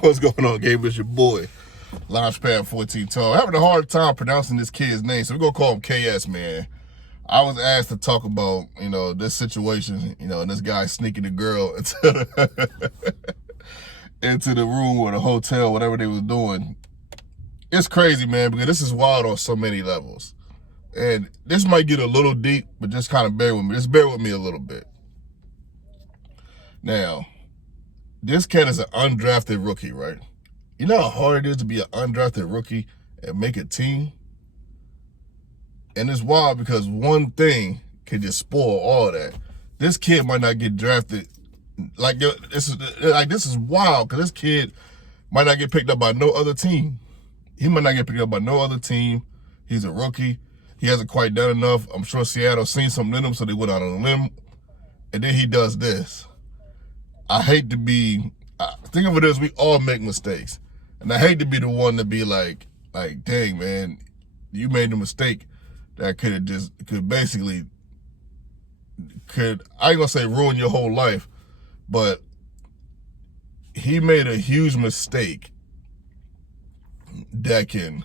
What's going on, Gabe? It's your boy, Launchpad 14 Tall. Having a hard time pronouncing this kid's name, so we're going to call him KS, man. I was asked to talk about, this situation, and this guy sneaking the girl into the room or the hotel, whatever they was doing. It's crazy, man, because this is wild on so many levels. And this might get a little deep, but just kind of bear with me. Just bear with me a little bit. Now, this cat is an undrafted rookie, right? You know how hard it is to be an undrafted rookie and make a team? And it's wild because one thing can just spoil all that. This kid might not get drafted. This is wild because this kid might not get picked up by no other team. He might not get picked up by no other team. He's a rookie. He hasn't quite done enough. I'm sure Seattle seen something in him, so they went out on a limb. And then he does this. I hate to be, think of it as we all make mistakes. And I hate to be the one to be like, dang, man, you made a mistake that I ain't gonna say ruin your whole life, but he made a huge mistake that can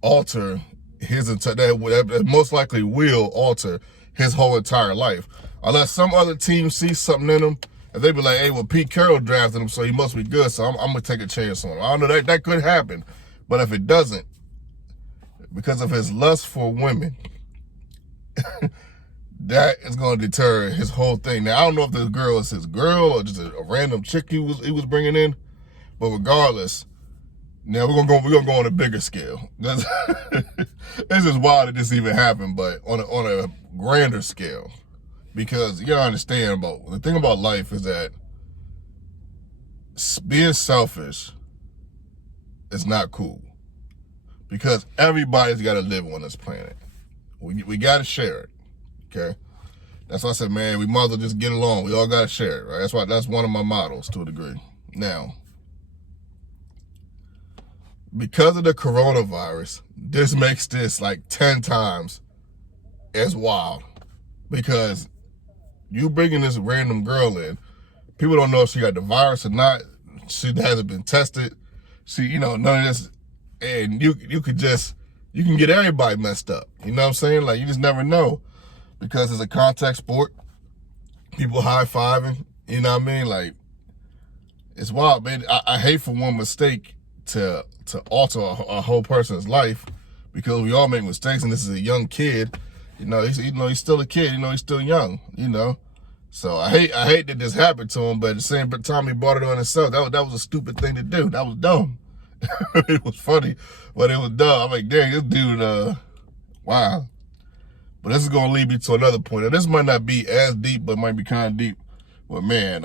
alter that most likely will alter his whole entire life. Unless some other team sees something in him, and they be like, hey, well, Pete Carroll drafted him, so he must be good, so I'm going to take a chance on him. I don't know, that could happen. But if it doesn't, because of his lust for women, that is going to deter his whole thing. Now, I don't know if this girl is his girl or just a random chick he was bringing in, but regardless, now we're gonna go on a bigger scale. This is wild that this even happened, but on a grander scale, because you gotta understand the thing about life is that being selfish is not cool, because everybody's got to live on this planet. We got to share it, okay? That's why I said, man, we might as well just get along. We all got to share it, right? That's one of my models to a degree. Now, because of the coronavirus, this makes this like 10 times as wild, because you bringing this random girl in, people don't know if she got the virus or not. She hasn't been tested. None of this. And you can get everybody messed up. You know what I'm saying? Like, you just never know, because it's a contact sport. People high-fiving, you know what I mean? Like, it's wild, man. I hate for one mistake to alter a whole person's life, because we all make mistakes, and this is a young kid. He's still a kid. He's still young. So I hate that this happened to him, but at the same time, he brought it on himself. That was a stupid thing to do. That was dumb. It was funny, but it was dumb. I'm like, dang, this dude, wow. But this is gonna lead me to another point. And this might not be as deep, but might be kind of deep. But man,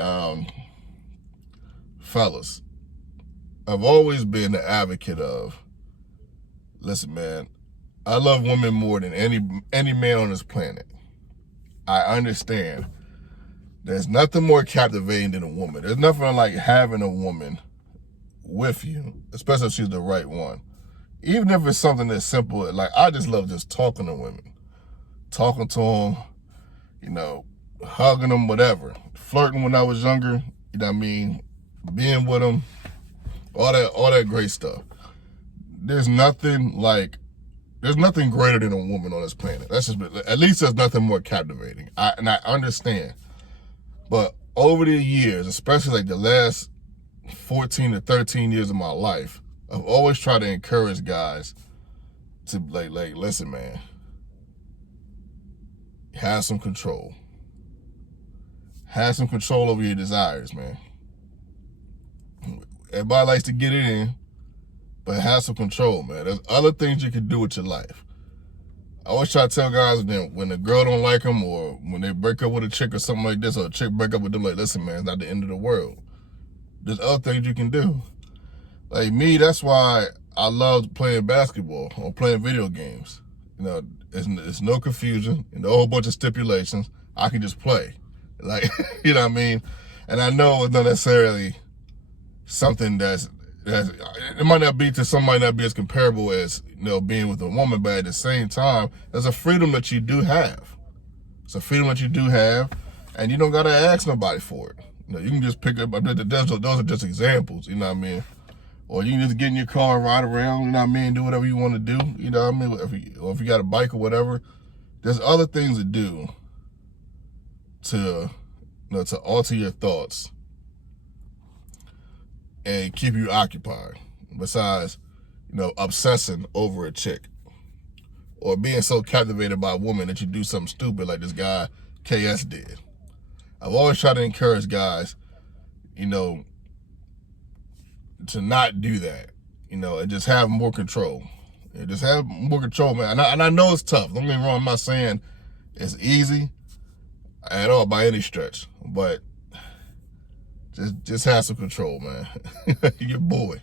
fellas, I've always been the advocate of, listen, man, I love women more than any man on this planet. I understand. There's nothing more captivating than a woman. There's nothing like having a woman with you, especially if she's the right one. Even if it's something that's simple, like I just love just talking to women. Talking to them, hugging them, whatever. Flirting when I was younger, you know what I mean? Being with them, all that great stuff. There's nothing greater than a woman on this planet. At least there's nothing more captivating. And I understand. But over the years, especially like the last 14 to 13 years of my life, I've always tried to encourage guys to like, listen, man, have some control. Have some control over your desires, man. Everybody likes to get it in, but have some control, man. There's other things you can do with your life. I always try to tell guys that when a girl don't like them, or when they break up with a chick or something like this, or a chick break up with them, like, listen, man, it's not the end of the world. There's other things you can do. Like me, that's why I love playing basketball or playing video games. It's no confusion and a whole bunch of stipulations. I can just play. Like, you know what I mean? And I know it's not necessarily something it might not be as comparable as, being with a woman, but at the same time, there's a freedom that you do have. It's a freedom that you do have, and you don't gotta ask nobody for it. You know, you can just pick up, those are just examples, you know what I mean? Or you can just get in your car and ride around, you know what I mean? Do whatever you want to do, you know what I mean? Or if you got a bike or whatever, there's other things to do to, you know, to alter your thoughts and keep you occupied, besides, you know, obsessing over a chick or being so captivated by a woman that you do something stupid like this guy KS did. I've always tried to encourage guys, you know, to not do that, you know, and just have more control. Just have more control, man. And I know it's tough. Don't get me wrong. I'm not saying it's easy at all by any stretch, but just have some control, man. Your boy.